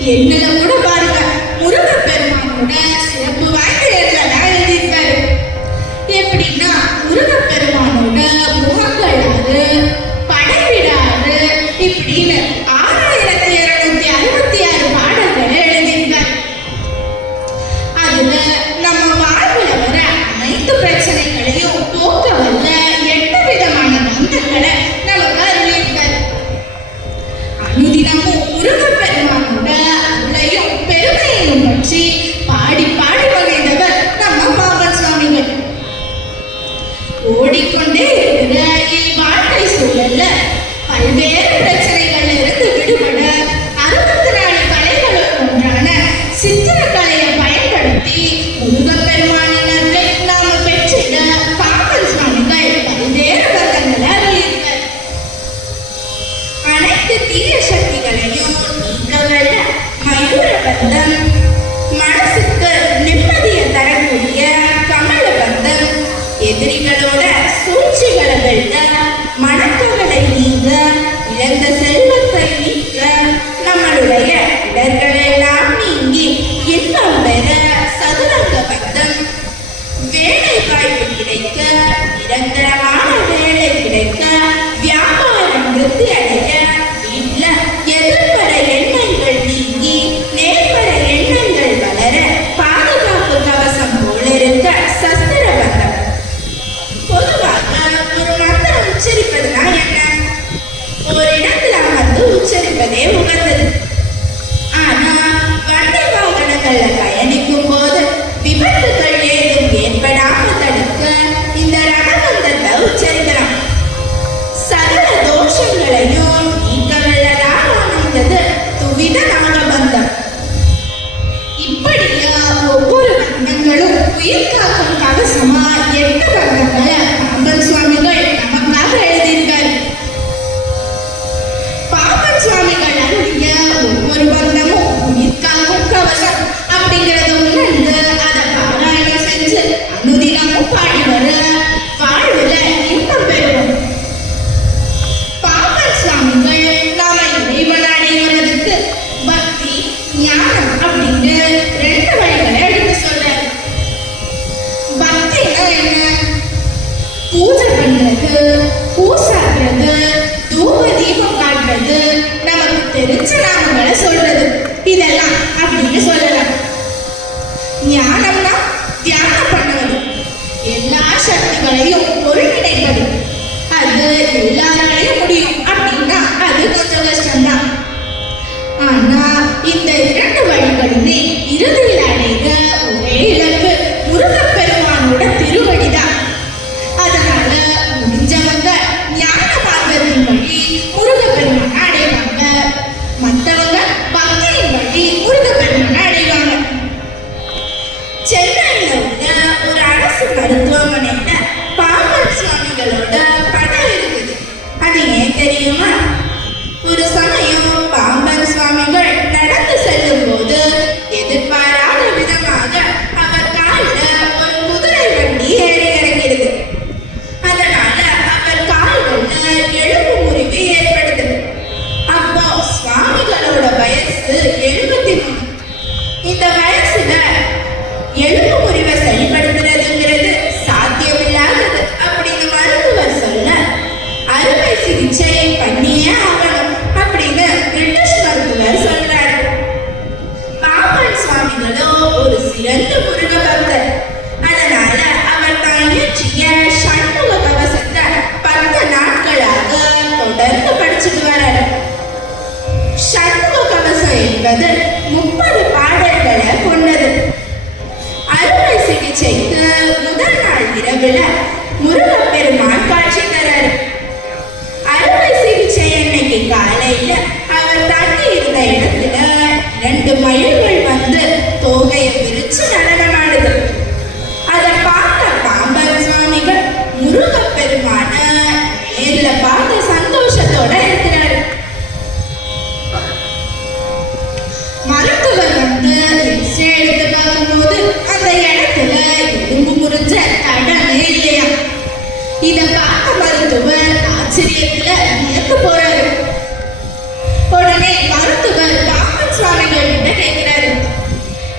என்னதை கூட பாருங்க. முருகப்பெருமானோட சிறப்பு வாய்ந்த சொல்லிக்கொண்டு வாழ்க்கை சூழல்ல பல்வேறு பிரச்சனைகள் இருந்து விடுபட உச்சரிப்பதே உகந்தது. ஆனா வண்டி வாகனங்கள்ல பயணிக்கும் போது விபத்துகள் ஏதும் ஏற்படாம தடுக்க இந்த ரகமந்தத்தை உச்சரிக்கலாம் சகல தோஷங்களையும் பூஜை பண்றது பூசாடுறது தூப தீபம் காட்டுறது நமக்கு தெரிஞ்ச நாமங்களை சொல்றது. இதெல்லாம் அப்படின்னு சொல்லலாம் ஞானம்னா தியானம் பண்ணுவது. எல்லா சக்திகளையும் ஒருங்கிணைப்பது. அது எல்லாராலையும் முடியும் அப்படின்னா அது கொஞ்சம் கஷ்டம்தான். ஆனா இந்த வருகிற முருகப்பெருமான் ஆச்சரியத்துல வியந்து போறாரு. உடனே மருத்துவர் பாம்பன் சுவாமிகள் கிட்ட கேக்குறாரு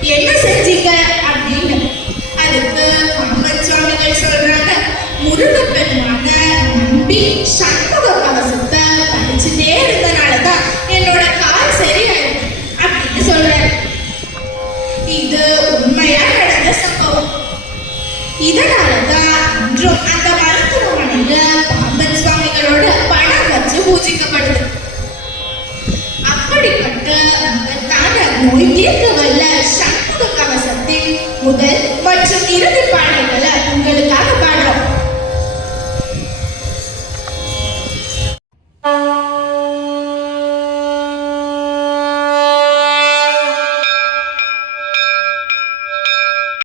என்ன செஞ்சீங்க? அப்படின்னு. அதுக்கு பாம்பன் சுவாமிகள் சொல்றாங்க முருகப்பெருமான நம்பி சண்முக கவசத்தை படிச்சுட்டே இருந்தனாலதான் என்னோட கால் சரியாயிருக்கு அப்படின்னு சொல்றாரு. இது உண்மையா நடந்த சம்பவம். இதனாலதான் அந்த மருத்துவமனையில பூஜிக்கப்பட்டது. வச்சு பூஜிக்கப்படுது அப்படிப்பட்ட நோய் தீர்க்க வல்ல சண்முக கவசத்தின் முதல் மற்றும் இறுதி பாடல்